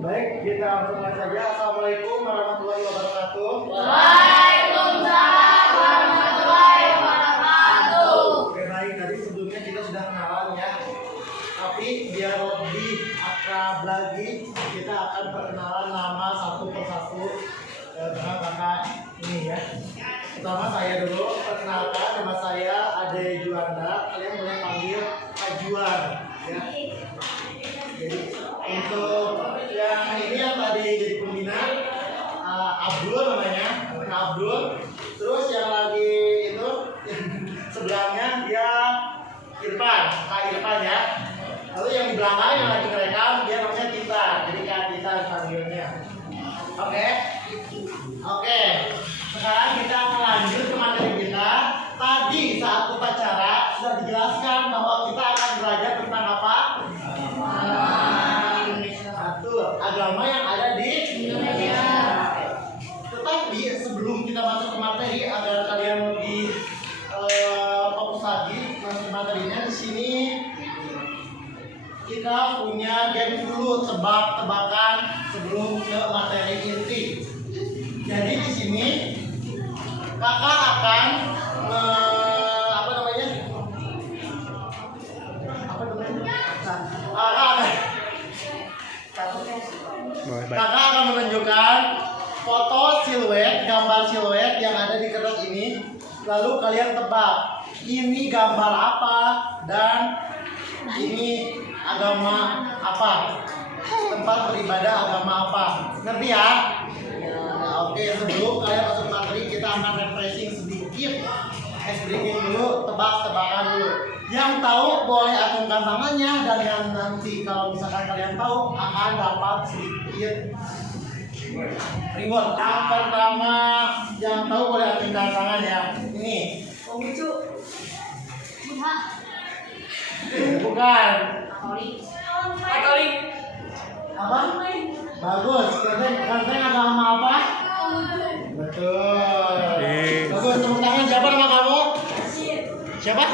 Baik, kita langsung mulai saja. Assalamualaikum warahmatullahi wabarakatuh. Waalaikumsalam warahmatullahi wabarakatuh. Oke, baik. Tadi sebelumnya kita sudah kenalan ya. Tapi biar lebih akrab lagi, kita akan perkenalan nama satu persatu dengan kakak ini ya. Pertama saya dulu, perkenalkan nama saya Ade Juanda. Kalian boleh panggil Pak Juan ya. Jadi untuk yang ini yang tadi jadi pembina Abdul namanya, Abdul. Terus yang lagi itu sebelahnya dia Irfan, Kak Irfan ya. Lalu yang di belakang yang lagi ngerekam dia namanya Tita, jadi Kak Tita panggilnya. Oke. Sekarang kita akan lanjut ke materi kita. Tadi saat upacara sudah dijelaskan bahwa kita akan belajar tentang apa? Agama yang ada di Indonesia. Tetapi sebelum kita masuk ke materi, agar kalian lebih fokus lagi masuk ke materinya, di sini kita punya game dulu, tebak-tebakan sebelum ke materi inti. Jadi di sini kakak akan Kakak akan menunjukkan foto siluet, gambar siluet yang ada di kertas ini. Lalu kalian tebak ini gambar apa dan ini agama apa, tempat beribadah agama apa. Ngerti ya? Oke, sebelum kalian masuk materi kita akan refreshing sedikit. Ice breaking dulu, tebak-tebakan dulu. Yang tahu boleh acungkan tangannya, dan yang nanti kalau misalkan kalian tahu akan dapat sedikit reward. Yang pertama yang tahu boleh acungkan tangannya. Ini. Bukan. Katolik. Apa? Bagus. Kalian agama apa? Betul. Bagus. Tepuk tangan. Siapa nama kamu? Siapa?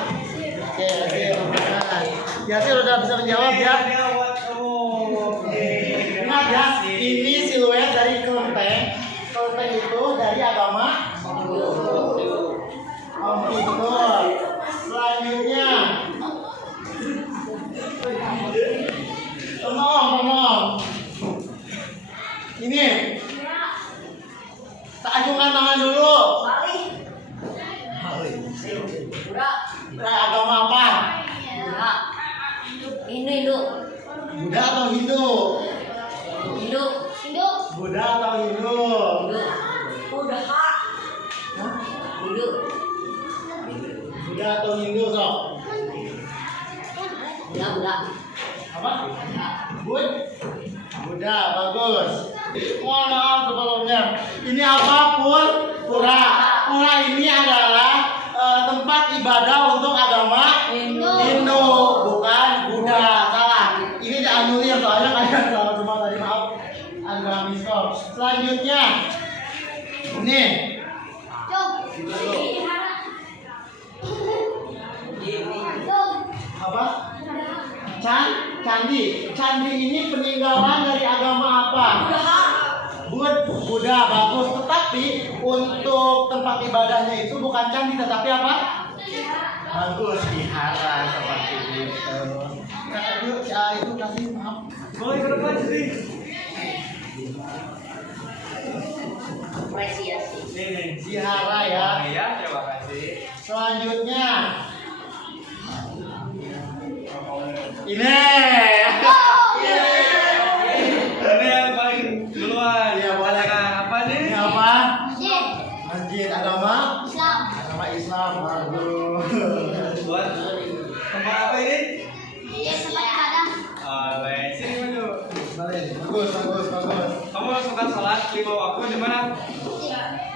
Oke, Yasir udah bisa menjawab ya. Ingat ya, ini siluet dari kelenteng. Kelenteng itu dari agama betul. Selanjutnya, tengok. Ini, tak acungkan tangan dulu. Agama apa? Hindu. Buddha atau Hindu? Buddha atau Hindu? Buddha atau Hindu sob? Apa? Buddha, bagus. Mohon maaf sebelumnya. Ini apa? Pura. Pura ini adalah tempat ibadah untuk agama Hindu, bukan Buddha. Salah. Ini dianulir soalnya kalian salah semua tadi, maaf. Agak miskom. Selanjutnya, ini. Apa? Candi. Candi ini peninggalan dari agama apa? Buddha, bagus. Tetapi untuk tempat ibadahnya itu bukan candi, tetapi apa? Bagus, vihara seperti itu. Kakak itu kasih maaf. Boleh ke depan sini. Vihara ya. Iya, terima kasih. Selanjutnya, ini. Ini yang paling duluan. Iya, boleh. Apa nih? Ini apa? Masjid agama Islam. Bagus. Buat tempat apa ini? Sini maju. Bagus. Kamu langsungkan sholat 5 waktu di mana?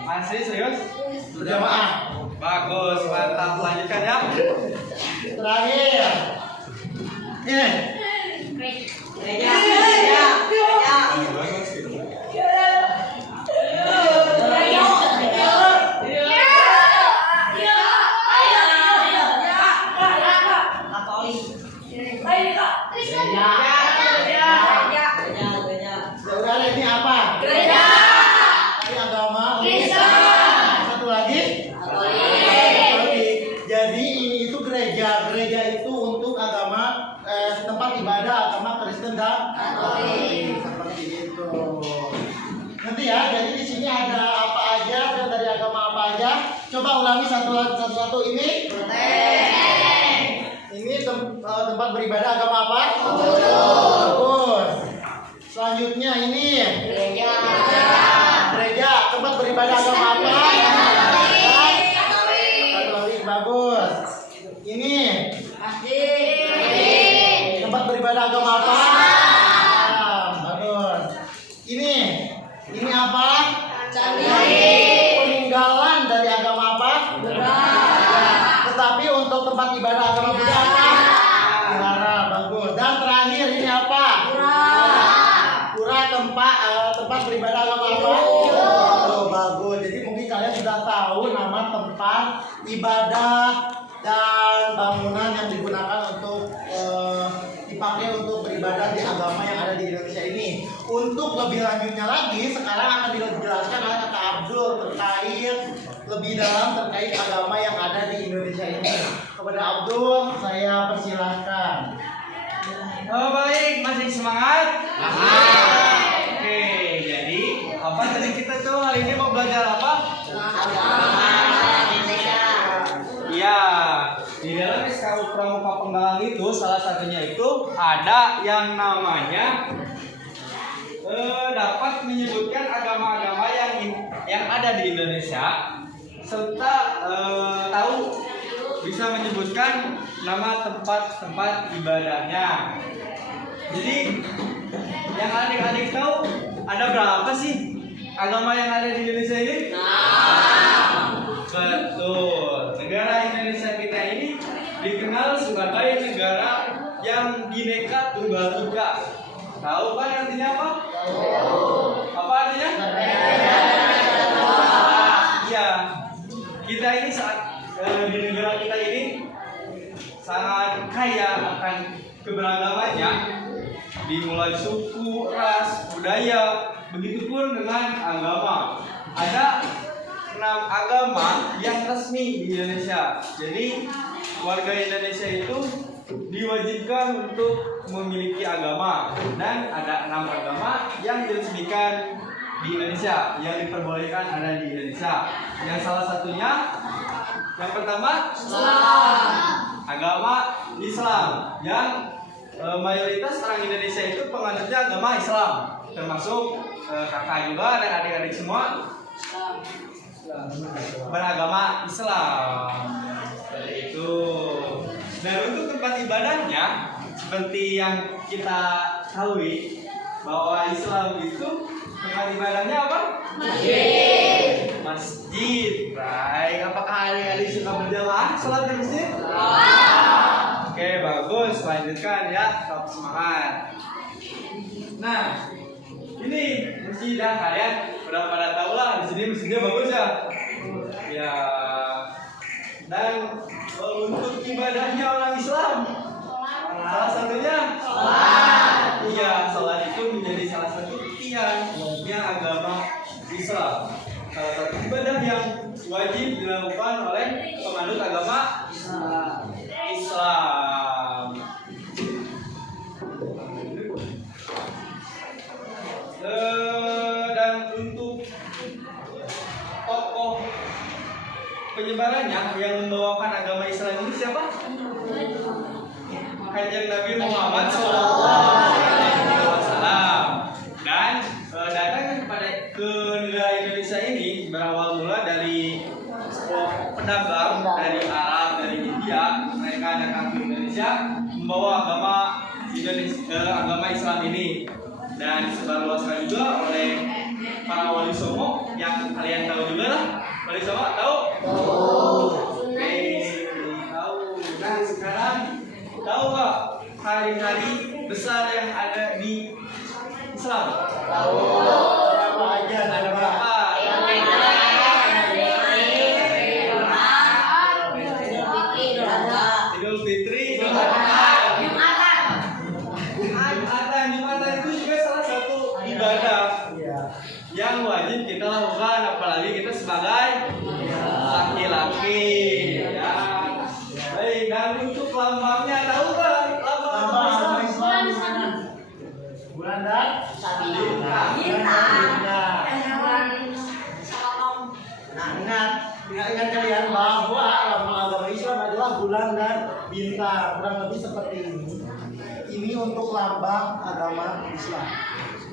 Masih serius? Berjamaah. Bagus, mantap. Lanjutkan ya. Terakhir. Ini. Katolik. Seperti itu. Nanti ya, jadi di sini ada apa aja dan dari agama apa aja. Coba ulangi satu-satu ini. Ini tempat beribadah agama apa? Bagus. Selanjutnya ini gereja. Tempat beribadah agama apa? Katolik. Bagus. Ini tempat beribadah agama apa? Bagus. Ini apa? Peninggalan dari agama apa? Tetapi untuk tempat ibadah agama Buddha apa? Wihara. Bagus. Dan terakhir ini apa? Pura tempat beribadah agama apa? Oh, bagus. Jadi mungkin kalian sudah tahu nama tempat ibadah dan bangunan yang digunakan untuk dipakai untuk beribadah di agama yang ada di Indonesia ini. Untuk lebih lanjutnya lagi, sekarang akan dijelaskan oleh Kak Abdul terkait lebih dalam terkait agama yang ada di Indonesia ini. Kepada Abdul, saya persilahkan. Oh baik, masih semangat? Oke, jadi apa tadi kita tuh hari ini mau belajar apa? Iya, di dalam SKU Pramuka Penggalang itu salah satunya itu ada yang namanya dapat menyebutkan agama-agama yang ada di Indonesia serta tahu bisa menyebutkan nama tempat-tempat ibadahnya. Jadi yang adik-adik tahu ada berapa sih agama yang ada di Indonesia ini? Betul. Negara Indonesia kita ini dikenal sebagai negara yang Bhinneka Tunggal Ika. Tahu kan artinya apa? Apa artinya? Iya. Kita ini di negara kita ini sangat kaya akan keberagamannya. Dimulai suku, ras, budaya, begitupun dengan agama. Ada 6 agama yang resmi di Indonesia. Jadi warga Indonesia itu diwajibkan untuk memiliki agama, dan ada 6 agama yang diresmikan di Indonesia, yang diperbolehkan ada di Indonesia. Yang salah satunya, yang pertama agama Islam, yang mayoritas orang Indonesia itu penganutnya agama Islam, termasuk kakak juga dan adik-adik semua beragama Islam. Seperti itu. Dan untuk tempat ibadahnya, seperti yang kita ketahui bahwa Islam itu tempat ibadahnya apa? Masjid. Baik, apakah adik-adik suka berjamaah sholat di masjid? Oke, bagus. Lanjutkan ya, tetap semangat. Nah, ini masjidnya kalian udah pada tahu lah, di sini masjidnya bagus ya. Ya. Dan untuk ibadahnya orang Islam, salah satunya sholat. Iya, sholat itu menjadi salah satu tiangnya agama Islam. Salah satu ibadah yang wajib dilakukan oleh penganut agama Islam. Dan untuk tokoh penyebarannya yang membawakan agama Islam ini siapa? Kanjeng Nabi Muhammad SAW. Dan datang ke negara Indonesia ini berawal mula dari sebuah pedagang dari Arab, dari India. Mereka datang ke Indonesia membawa agama Islam ini, dan disebarluaskan juga oleh para wali songo yang kalian tahu juga lah. Wali songo tahu? Oke, tahu. Nah, sekarang tahu nggak hari-hari besar yang ada di Islam? Tahu. Apa aja? Ada berapa? Idul Fitri, Jumatan itu juga salah satu ibadah yang wajib kita lakukan, apalagi kita sebagai laki-laki. Ya. Baik, dan untuk lambangnya tahu nggak lambang Islam? Bulan dan Bintang. bintang. Nah, ingat kalian bahwa lambang agama Islam adalah bulan dan bintang. Kurang lebih seperti ini. Ini untuk lambang agama Islam.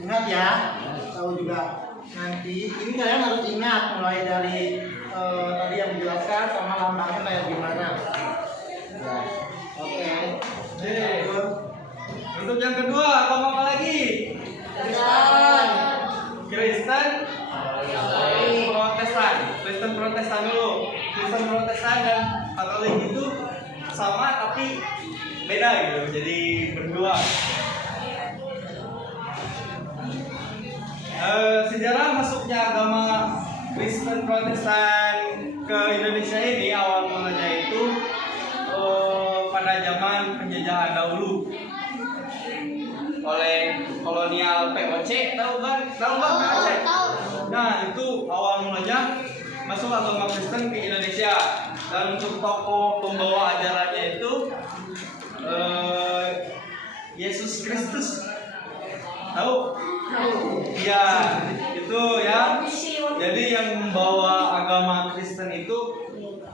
Ingat ya, tahu juga nanti. Ini kalian harus ingat mulai dari tadi yang dijelaskan sama lambangnya kayak gimana. Ya. Oke. Untuk yang kedua, agama apa lagi? Kristen Protestan. Kristen Protestan dulu. Kristen Protestan dan Katolik itu sama tapi beda gitu. Jadi berdua. Sejarah masuknya agama Kristen Protestan ke Indonesia ini awal mulanya itu pada zaman penjajahan dahulu oleh kolonial POC, tahu kan POC? Nah, itu awal mulanya masuk agama Kristen ke Indonesia. Dan untuk tokoh pembawa ajarannya itu Yesus Kristus. Tahu? Ya, itu ya. Jadi yang membawa agama Kristen itu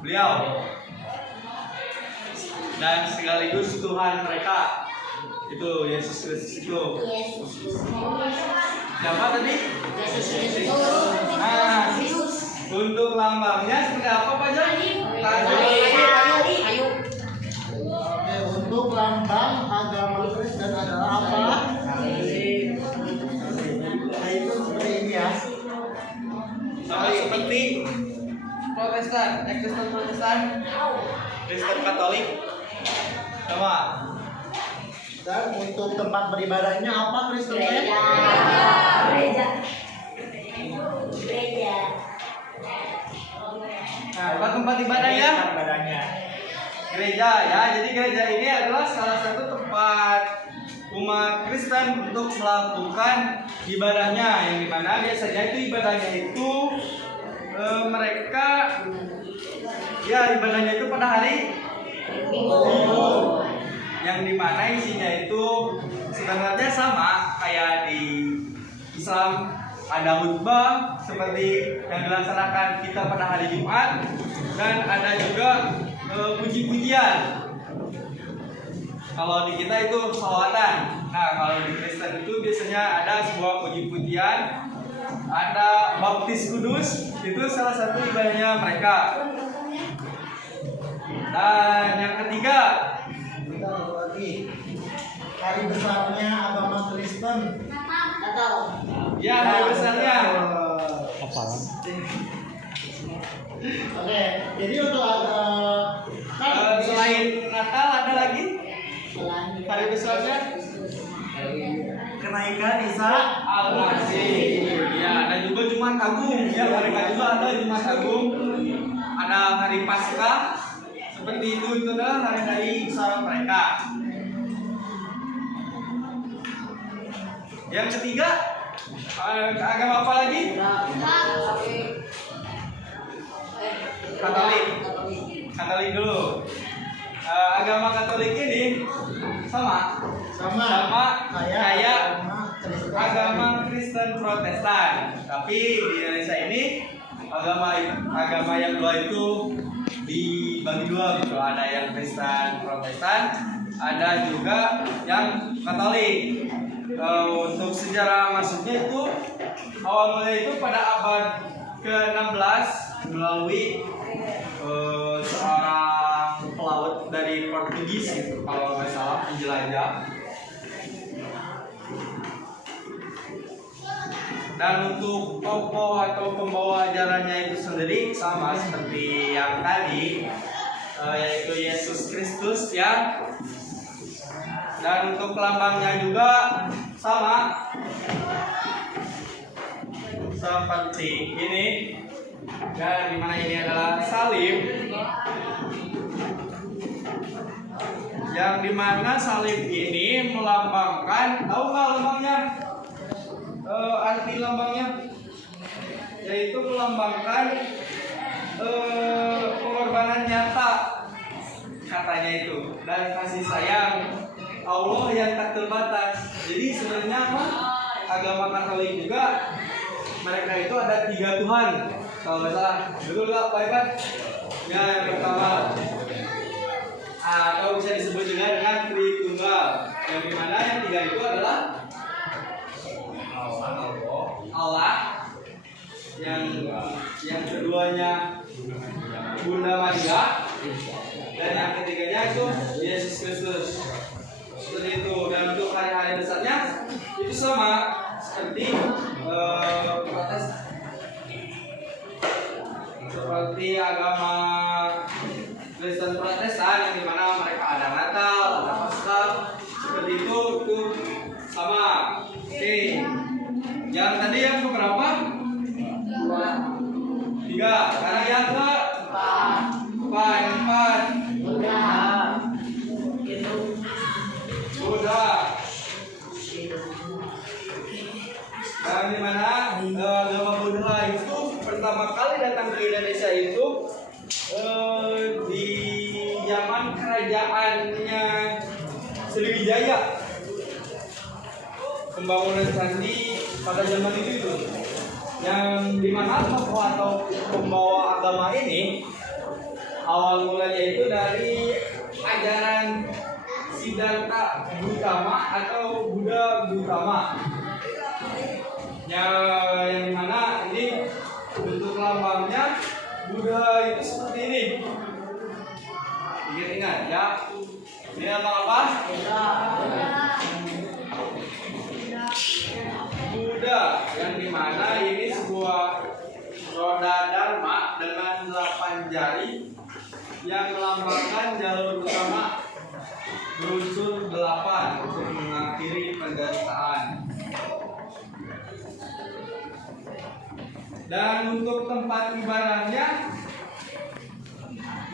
beliau. Dan sekaligus Tuhan mereka. Itu Yesus Kristus itu. Siapa tadi? Nah, untuk lambangnya seperti apa Pak Jan? Ayo. Oke, untuk lambang agama Kristen adalah apa? Nah, itu seperti ini ya. Sama seperti Protestan, Kristen Protestan, Kristen Katolik, sama. Dan untuk tempat beribadahnya apa Kristen? Gereja. Nah, apa tempat ibadahnya? Gereja ya. Jadi gereja ini adalah salah satu tempat umat Kristen untuk melakukan ibadahnya, yang dimana biasanya itu ibadahnya itu mereka ya ibadahnya itu pada hari Minggu, yang dimana isinya itu sebenarnya sama kayak di Islam, ada khutbah seperti yang dilaksanakan kita pada hari Jumat, dan ada juga puji-pujian. Kalau di kita itu sholawatan. Nah, kalau di Kristen itu biasanya ada sebuah puji-pujian, ada baptis kudus, itu salah satu ibadahnya mereka. Dan yang ketiga, Kita lagi hari besarnya agama Kristen. ya hari besarnya. Oke, jadi untuk Selain Natal ada lagi hari besarnya kenaikan Isa Al-Masih. Ya, ada juga Jumat Agung. Ya, mereka juga ada Jumat Agung. Ada hari Paskah. Seperti itu adalah hari-hari besar mereka. Yang ketiga, agama apa lagi? Katolik. Katolik dulu. Agama Katolik ini sama kayak agama Kristen Protestan. Tapi di Indonesia ini agama yang dua itu dibagi dua gitu. Ada yang Kristen Protestan, ada juga yang Katolik. Untuk sejarah masuknya itu awal mulanya itu pada abad ke-16 melalui seorang pelaut dari Portugis gitu, kalau nggak salah, penjelajah. Dan untuk tokoh atau pembawa ajarannya itu sendiri sama seperti yang tadi, yaitu Yesus Kristus ya. Dan untuk lambangnya juga sama seperti ini. Dan dimana ini adalah salib, yang dimana salib ini melambangkan, tahu nggak lambangnya? Arti lambangnya yaitu melambangkan pengorbanan nyata katanya itu, dan kasih sayang Allah yang tak terbatas. Jadi sebenarnya agama Katolik juga mereka itu ada 3 Tuhan. Kalau nggak salah, betul nggak Pak Ivan? Ya, yang pertama atau bisa disebut juga dengan Tritunggal. Yang dimana yang 3 itu adalah Allah, yang keduanya Bunda Maria, dan yang ketiganya itu Yesus Kristus. Seperti itu. Dan untuk hari-hari besarnya itu sama seperti seperti agama Kristen Protestan, yang dimana mereka ada Natal, ada Paskah, seperti itu sama. Oke. Yang tadi yang keberapa? 3. Sekarang yang keempat. Buddha. Dan dimana agama Buddha itu pertama kali datang ke Indonesia itu di zaman kerajaannya Sriwijaya. Pembangunan candi pada zaman itu yang dimana tokoh atau pembawa agama ini awal mulanya itu dari ajaran Siddhartha Gautama atau Buddha Gautama, yang dimana ini bentuk lambangnya Buddha itu seperti ini. Ingat ya, ini nama apa? Buddha, yang dimana ini sebuah roda dharma dengan 8 jari yang melambangkan jalur utama berunsur 8 untuk mengakhiri penderitaan. Dan untuk tempat ibadahnya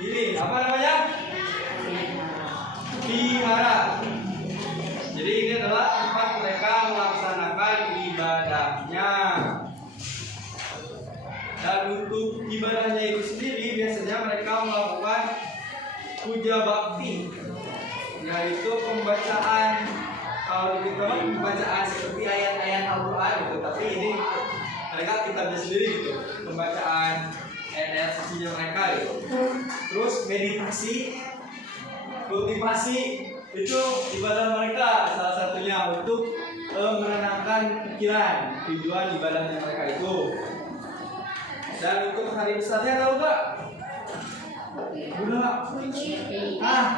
ini apa namanya? Vihara. Jadi ini adalah tempat mereka melaksanakan ibadahnya. Dan untuk ibadahnya itu sendiri biasanya mereka melakukan puja bakti, yaitu pembacaan, kalau kita pembacaan seperti ayat-ayat Al-Quran gitu, tapi ini mereka kitabnya sendiri gitu, pembacaan ayat-ayat sucinya mereka gitu. Terus meditasi, kultivasi, itu ibadah mereka salah satunya untuk menenangkan pikiran, tujuan ibadahnya mereka itu. Dan untuk hari besarnya tahu nggak? Buddha.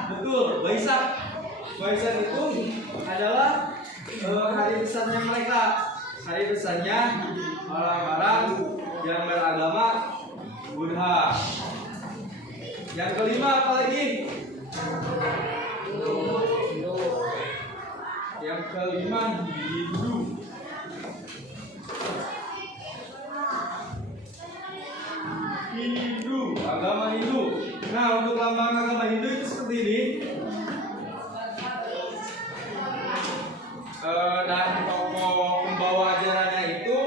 Betul, Waisak. Waisak itu adalah hari besarnya mereka. Hari besarnya orang-orang yang beragama Buddha. Yang kelima apa lagi? Yang kelima Hindu. Agama Hindu. Nah, untuk lambang agama Hindu itu seperti ini. Dan tokoh pembawa ajarannya itu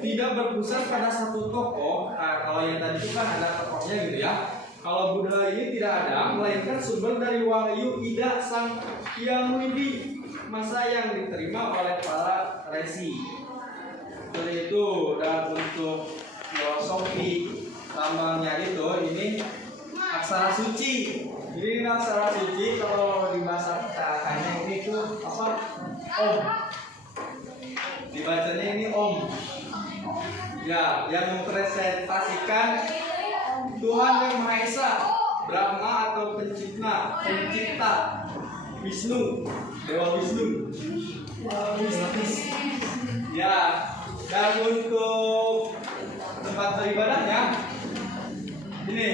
tidak berpusat pada satu tokoh. Nah, kalau yang tadi itu kan ada tokohnya gitu ya. Kalau Buddha ini tidak ada, melainkan sumber dari wahyu Ida Sang Hyang Widi, masa yang diterima oleh para resi. Seperti itu. Dan untuk filosofi lambangnya itu ini aksara suci. Jadi ini aksara suci, kalau di bahasa kita ini tuh apa? Om. Dibacanya ini Om. Ya, yang mempresentasikan Tuhan yang Maha Esa, Brahma atau pencipta, Wisnu, Dewa Wisnu. Ya, dan untuk tempat beribadahnya ini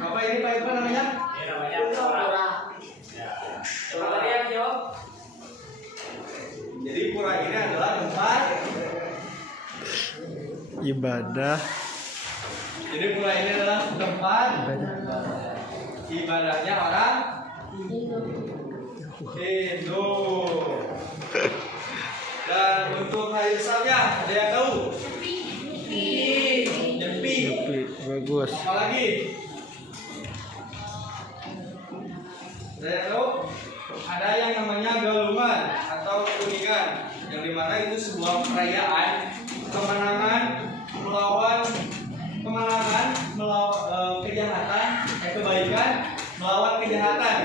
apa ini Pak Irfan namanya? Ini namanya pura. Coba yang jawab. Jadi pura ini adalah tempat Ibadah. Jadi pura ini adalah tempat ibadahnya orang Hindu. Dan untuk hari besarnya ada yang tahu? Nyepi. bagus. Apalagi? Saya tahu ada yang namanya galungan atau kuningan, yang dimana itu sebuah perayaan kemenangan melawan kejahatan, kebaikan melawan kejahatan.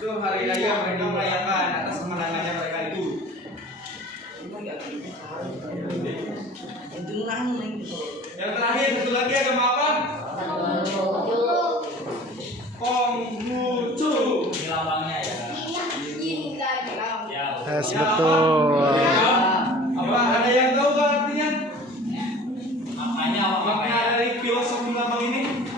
Itu hari raya mereka merayakan atas kemenangannya mereka itu. Yang terakhir satu lagi agama apa? Konghucu. Ini lambangnya ya. Yes, betul. Apa ada yang tahu nggak artinya? Makanya Makna dari filosofi lambang ini?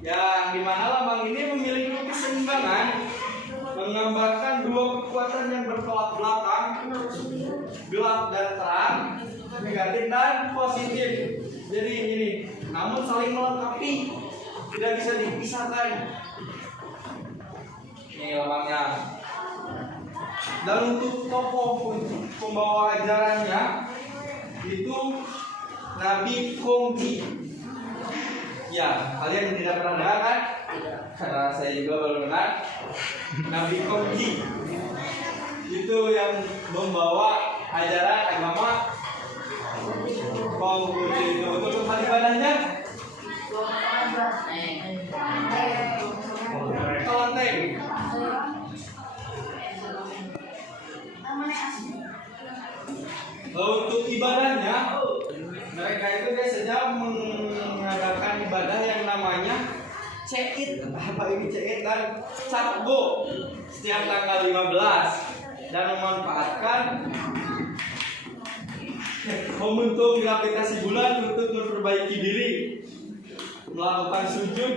Yang dimana lambang ini memiliki keseimbangan, menggambarkan dua kekuatan yang bertolak belakang, gelap dan terang, negatif dan positif. Jadi ini, namun saling melengkapi, tidak bisa dipisahkan. Ini lambangnya. Dan untuk tokoh pembawa ajarannya itu Nabi Kongji. Ya, kalian tidak pernah dengar kan? Karena saya juga baru dengar. Nabi Kongji itu yang membawa ajaran agama Konghucu itu. Untuk tempat ibadahnya kelenteng. Untuk ibadahnya, mereka itu biasanya mengadakan ibadah yang namanya ceit. Apa ini ceit dan Sabgo setiap tanggal 15 dan memanfaatkan momentum gravitasi bulan untuk memperbaiki diri, melakukan sujud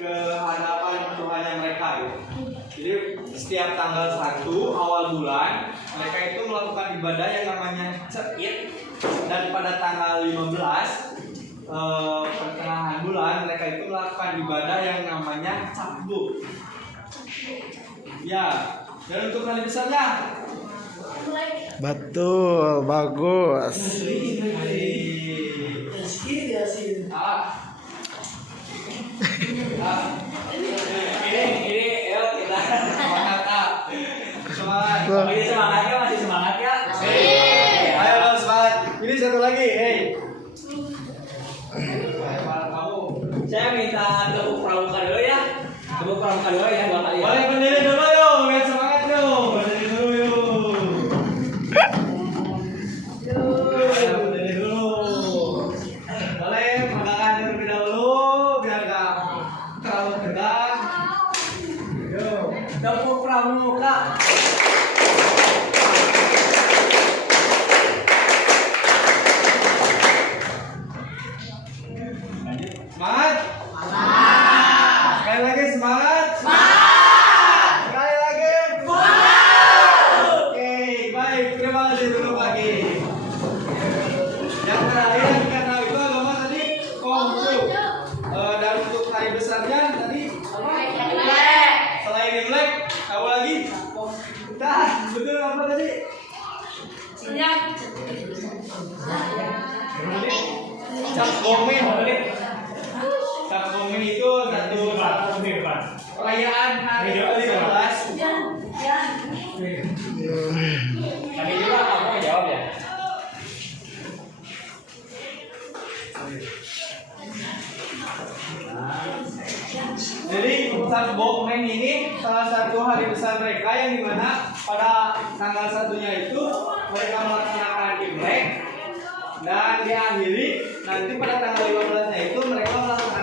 ke hadapan Tuhannya mereka. Jadi setiap tanggal 1 awal bulan mereka itu melakukan ibadah yang namanya ceit, dan pada tanggal 15 pertengahan bulan mereka itu melakukan ibadah yang namanya Sabgo. Ya, dan untuk kali besarnya Betul, bagus. ini yuk kita semangat Kak. Semangat. ini semangatnya masih semangat ya. Ayo dong semangat. Ini satu lagi, hey. Kamu. Saya minta tepuk pramuka dulu ya. Tepuk pramuka dulu ya buat kalian. Boleh berdiri dulu yuk, biar semangat yuk. Berdiri dulu yuk. Berdiri dulu. Boleh megangkan terlebih dahulu biar gak terlalu tegang. Yuk. Tepuk pramuka. Semangat. Sekali lagi semangat. Sekali lagi. Oke, baik. Terima kasih dulu lagi. Yang terakhir kita tahu itu agama tadi Konghucu. Dan untuk hari besarnya tadi selain Imlek, tahu lagi? Nah, betul apa tadi? Cap Gomen. Cap Gomen itu satu perayaan hari ke-15. Kami juga kamu jawab ya. Jadi Cap Gomen ini salah satu hari besar mereka yang dimana pada tanggal satunya itu mereka melaksanakan Imlek, dan diakhiri nanti pada tanggal 15-nya itu mereka melaksanakan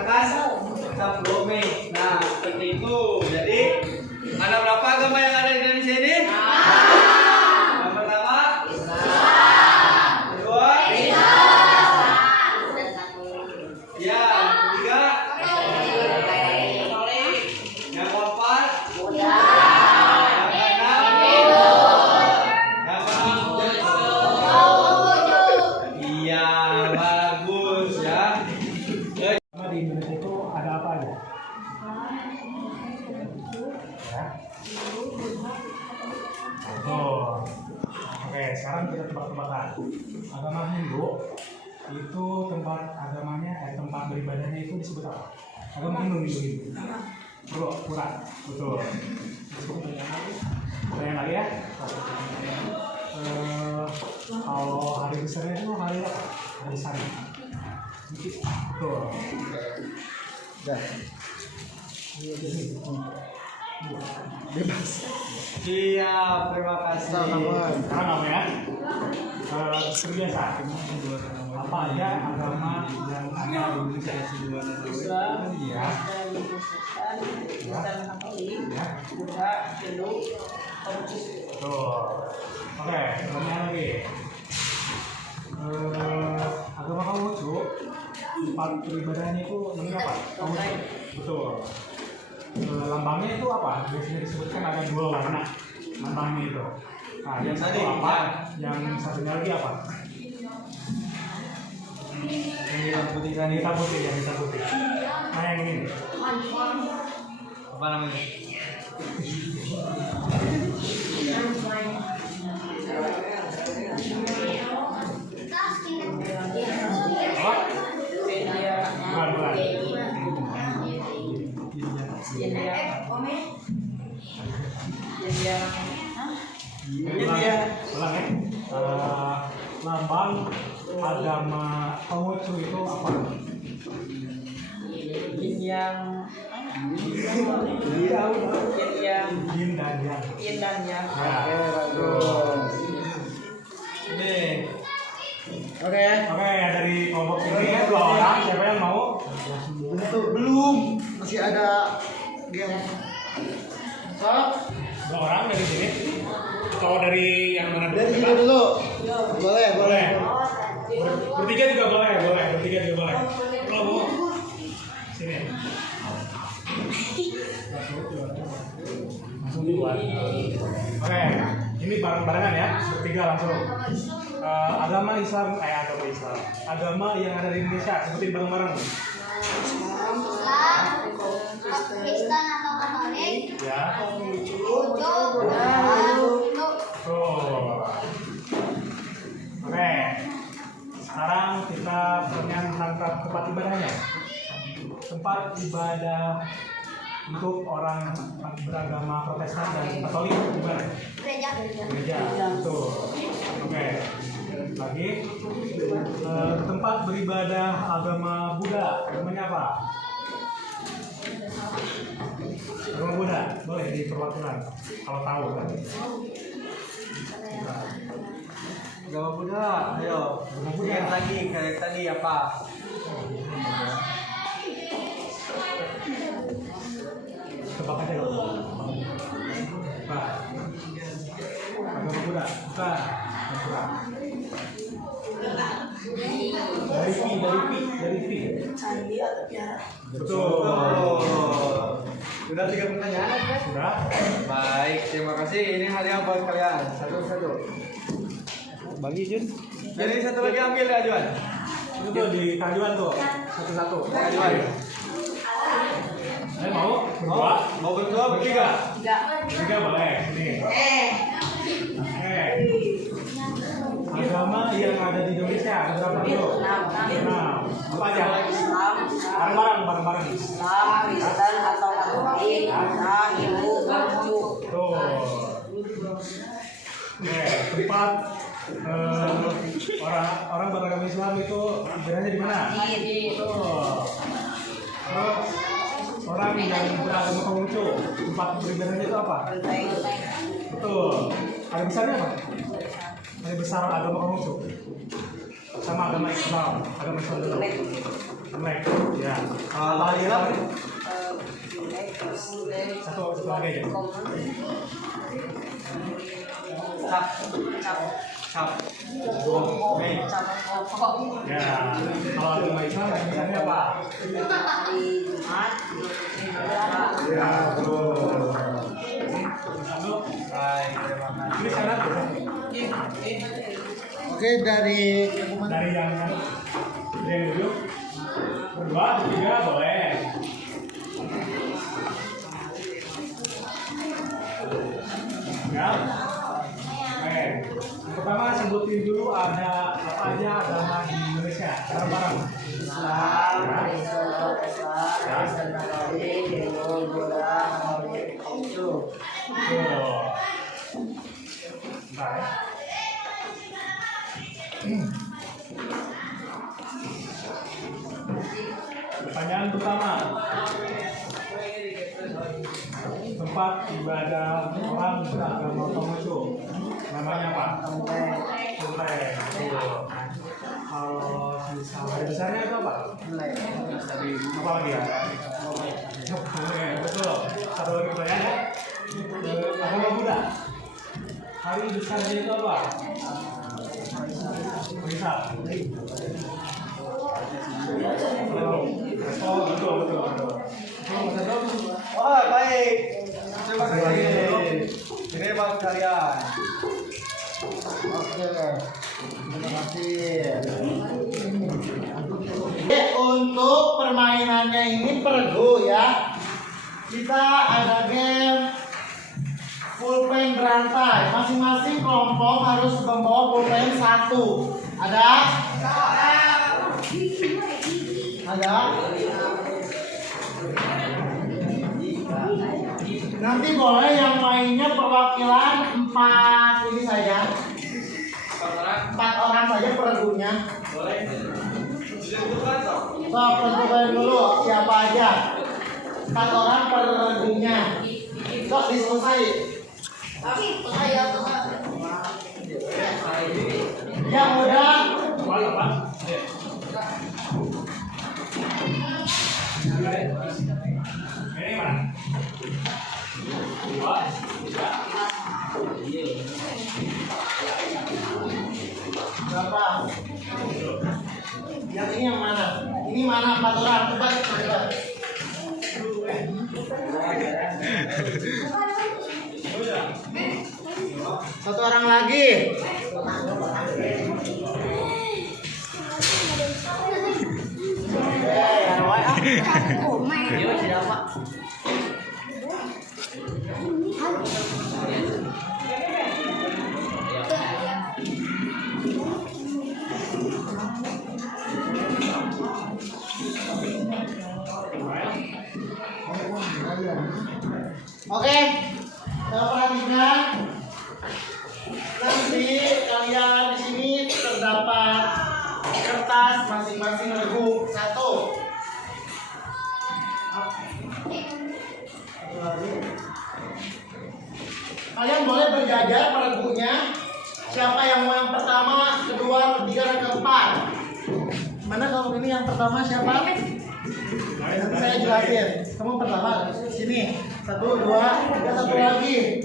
Cap Gomen. Nah, seperti itu. Jadi ada berapa agama yang ada di Indonesia ini? Yang pertama, kedua, ya, yang ketiga, yang keempat, yang keenam, yang keenam. Iya, bagus ya. Di Indonesia itu ada apa aja? Oh. Oke, sekarang kita tebak-tebakan. Agama Hindu itu tempat beribadahnya itu disebut apa? Agama Hindu. Pura. Betul. Pertanyaan lagi ya. Kalau hari besarnya itu hari apa? Hari Sani. Betul. Dah. Bebas. Siap, terima kasih. Sama-sama. Sekarang namanya terbiasa. Apa aja agama yang ada di Indonesia? Islam, ya. Tuh. Oke, pertanyaan lagi. Agama Konghucu, tempat beribadahnya itu namanya apa? Konghucu. Betul. Lambangnya itu apa? Biasanya disebutkan ada 2 warna lambangnya itu. Nah, yang satu apa? Yang satunya lagi apa? Yang hitam putih. Nah, yang ini. Apa namanya? Apa? Bukan. Ulang ya. Lambang agama Konghucu itu apa? Yin dan Yang. Ya. Ini. Oke. Oke, dari kelompok ini 2 orang. Siapa yang mau? Belum. Masih ada game. Sok. 2 orang dari sini. Atau dari yang mana? Dari sini dulu. Boleh. Bertiga juga boleh. Kalau mau sini. Langsung duluan. Oke, ini bareng-barengan ya. Bertiga langsung. Agama Islam. Agama yang ada di Indonesia. Sebutin bareng-bareng. Kristen atau Katolik, Ya. Konghucu, Oke. Sekarang kita punya tentang tempat ibadahnya. Tempat ibadah untuk orang beragama Protestan dan Katolik gimana? Gereja. Betul. Oke. Lagi tempat beribadah agama Buddha namanya apa? Agama Buddha boleh diperwakilan kalau tahu kan? Agama Buddha, ayo. Ingat lagi kayak tadi apa? Tebak aja loh. Nah, agama Buddha, bukan. Dari Pi. Betul. Sudah 3 pertanyaan kan? Sudah. Baik, terima kasih. Ini hadiah buat kalian. Satu. Bagi Jun. Jadi satu lagi ambil ya, Juan. Itu tuh di tajuan tuh. Satu-satu. Juan. Mau? Berdua? Mau berdua, bertiga? Tiga boleh. Nih. Agama yang ada di Indonesia ada berapa dulu? 6. Apa aja? Bareng-bareng. Kristen atau Katolik, Hindu, Konghucu. Tuh. Tempat orang beragama Islam itu ibadahnya di mana? Tuh. Terus orang yang beragama Konghucu tempat beribadahnya itu apa? Betul. Ada besarnya apa? Ada besar agama Konghucu sama agama Islam dulu. Imlek. Ya. Lahirnya Satu lagi aja. Cap. Ya. Kalau agama Islam misalnya apa? Ya, betul. Baik, terima kasih. Ini syarat ya? Oke, dari yang dulu. Berdua, bertiga boleh. Ya. Oke. Pertama sebutin dulu ada apa aja agama di Indonesia. Bareng-bareng. Islam, Kristen, Katolik, Hindu, Buddha, Konghucu. Tuh. Bentar ya. Pertanyaan pertama. Tempat ibadah orang beragama Konghucu. Namanya apa? Kelenteng. Kalau misalnya hari besarnya itu apa? Apa lagi ya? Betul. Satu lagi pertanyaan ya. Agama Buddha. Hari besarnya itu apa? Waisak. Oh, betul. Oh, baik. Terima kasih. Ini buat kalian. Oke, terima kasih. Untuk permainannya ini pergu ya. Kita ada game pulpen berantai. Masing-masing kelompok harus membawa pulpen 1. Ada? Ada? Nanti boleh yang mainnya perwakilan 4 ini saja. 4 orang saja pergunya. Boleh. Ditentukan toh. So, tentukan dulu siapa aja. 4 orang pergunya. So, diskusi. Yang udah ini mana? berapa? Yang ini yang mana? Ini mana 4 orang? Coba. Satu orang lagi. Oke, kita perhatikan. Nanti kalian di sini terdapat kertas masing-masing regu 1. Satu lagi. Kalian boleh berjajar pergunya. Siapa yang mau yang pertama, kedua, ketiga, dan keempat? Mana kalau ini yang pertama siapa? Nanti saya jelasin. Kamu pertama sini. 1, 2, 3, satu lagi.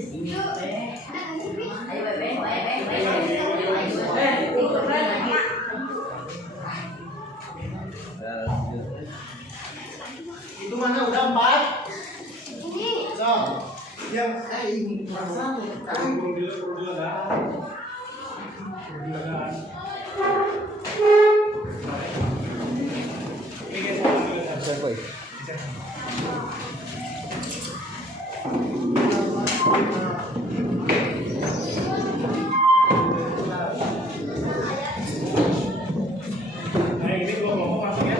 Itu mana udah 4? So, yang ini kurang 1. Nah, ini 2 kelompok langsung ya.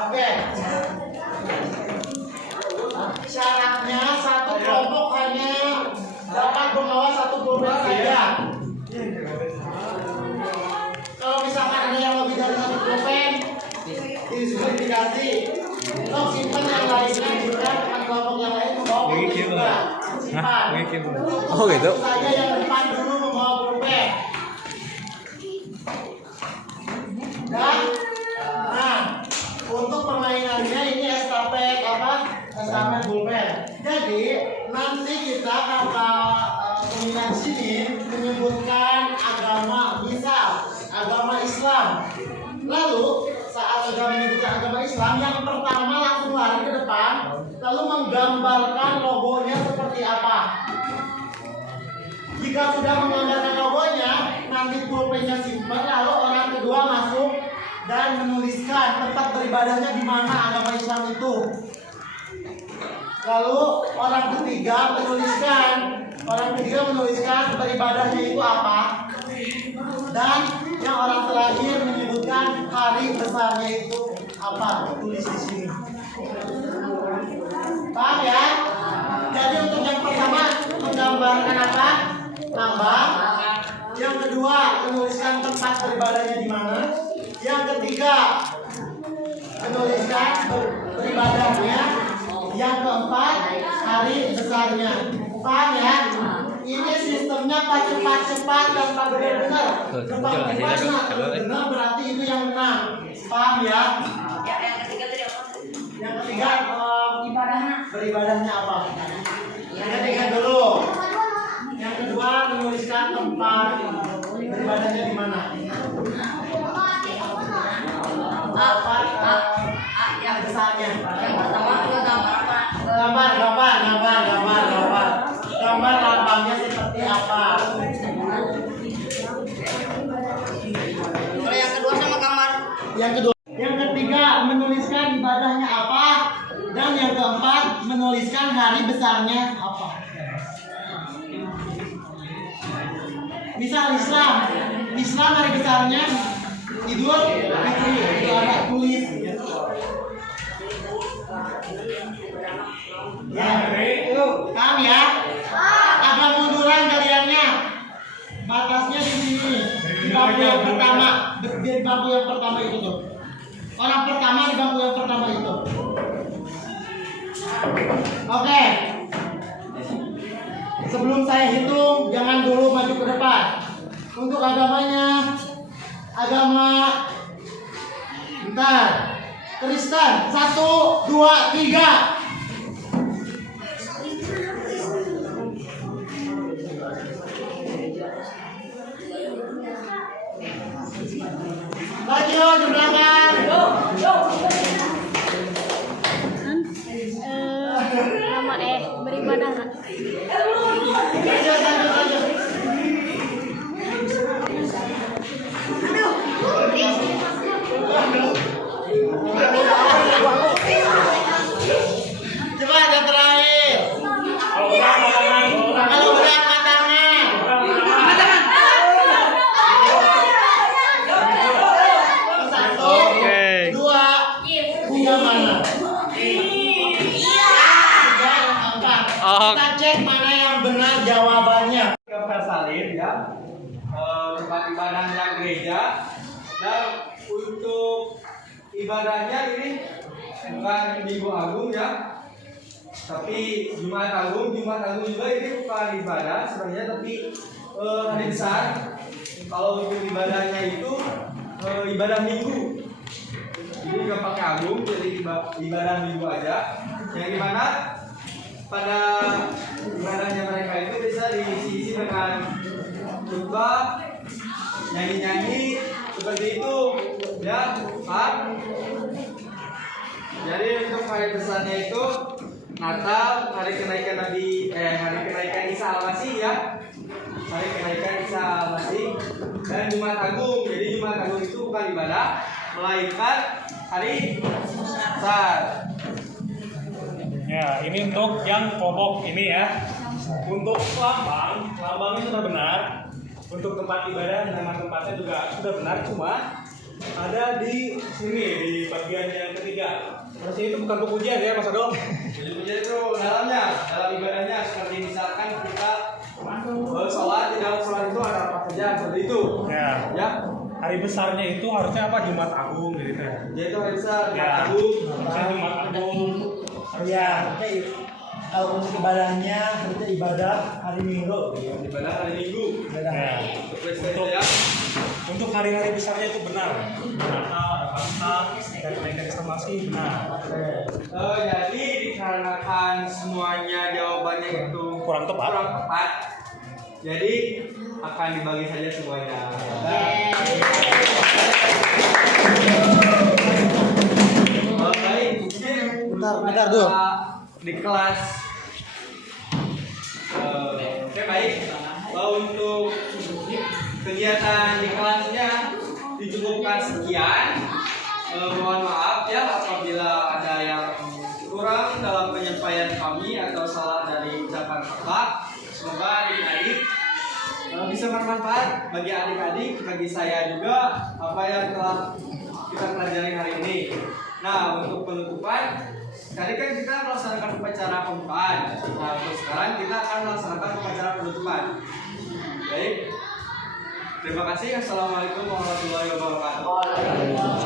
Oke. Syaratnya satu kelompok hanya dapat membawa 1 pulpen saja. Kalau misalkan ada yang lebih dari 1 pulpen, diskualifikasi. Untuk simpan yang lainnya juga teman kelompok yang lain membawa pulpen juga. Simpan. Oh gitu. Saja yang depan dulu membawa pulpen. Dan nah, untuk permainannya ini estafet apa? Estafet pulpen. Jadi nanti kita bakal pemilihan sini menyebutkan agama misal agama Islam. Lalu saat agama menyebutkan agama Islam, yang pertama langsung lari ke depan, lalu menggambarkan logonya seperti apa. Jika sudah menggambarkan logonya, nanti pulpennya simpan, lalu orang kedua masuk dan menuliskan tempat beribadahnya di mana agama Islam itu. Lalu orang ketiga menuliskan beribadahnya itu apa, dan yang orang terakhir menyebutkan hari besarnya itu apa, tulis di sini. Paham ya? Jadi untuk yang pertama menggambarkan apa? Lambang. Yang kedua menuliskan tempat beribadahnya di mana. Yang ketiga menuliskan beribadahnya. Yang keempat hari besarnya. Paham ya? Ini sistemnya Pak, cepat tanpa benar-benar. Cepat benar berarti itu yang benar. Paham ya? Yang ketiga beribadahnya apa? Yang ketiga dulu. Yang kedua menuliskan tempat beribadahnya di mana. Yang besarnya. Yang pertama gambar lambangnya seperti apa. Kalau yang kedua sama kamar. Yang ketiga menuliskan ibadahnya apa, dan yang keempat menuliskan hari besarnya apa. Misal Islam hari besarnya Idul Fitri, itu ada tulis. Ya, paham ya? Agak munduran kaliannya. Batasnya di sini. Di bangku yang pertama. Di bangku yang pertama itu tuh. Orang pertama di bangku yang pertama itu. Oke. Sebelum saya hitung, jangan dulu maju ke depan. Untuk agamanya, agama Kristen. 1, 2, 3. Maju di belakang. Nama beribadah nggak? Lanjut. Coba yang terakhir. Kalau udah angkat tangan. Satu, dua, tiga mana? Tiga, empat. Kita cek mana yang benar jawabannya. Gambar salib ya, tempat ibadahnya gereja, dan untuk ibadahnya ini bukan Minggu Agung ya, tapi Jumat Agung juga ini bukan ibadah sebenarnya, tapi hari besar. Kalau untuk ibadahnya itu ibadah Minggu, jadi nggak pakai Agung, jadi ibadah Minggu aja, yang dimana pada ibadahnya mereka itu bisa diisi dengan khotbah, nyanyi-nyanyi seperti itu ya, Pak. Jadi untuk hari besarnya itu Natal, hari kenaikan Isa Al-Masih ya, hari kenaikan Isa Al-Masih, dan Jumat Agung. Jadi Jumat Agung itu bukan ibadah, melainkan hari besar. Ya, ini untuk yang kelompok ini ya. Untuk lambangnya sudah benar. Untuk tempat ibadah dan nama tempatnya juga sudah benar, cuma ada di sini di bagian yang ketiga. Terus itu bukan pujian ya, Mas Adol. Pujian itu dalam ibadahnya, seperti misalkan kita sholat, di dalam sholat itu ada apa saja seperti itu. Ya. Hari besarnya itu harusnya apa? Jumat Agung gitu ya. Jadi itu hari besar, Jumat Ya. Agung. Harusnya Jumat Agung. Ya, kalau untuk ibadahnya harusnya ibadah hari Minggu. Ibadah hari Minggu. Ya. Untuk hari-hari besarnya itu benar. Natal, ada Paskah, dan kenaikan Isa Al-Masih benar. Jadi dikarenakan semuanya jawabannya itu Kurang tepat. Jadi akan dibagi saja semuanya. Baik, Bentar dulu. Di kelas. Oke, baik. Untuk kegiatan di kelasnya dicukupkan sekian. bermanfaat bagi adik-adik, bagi saya juga apa yang telah kita pelajari hari ini. Nah, untuk penutupan, tadi kan kita melaksanakan upacara pembukaan. Nah, untuk sekarang kita akan melaksanakan upacara penutupan. Baik. Terima kasih. Assalamualaikum warahmatullahi wabarakatuh.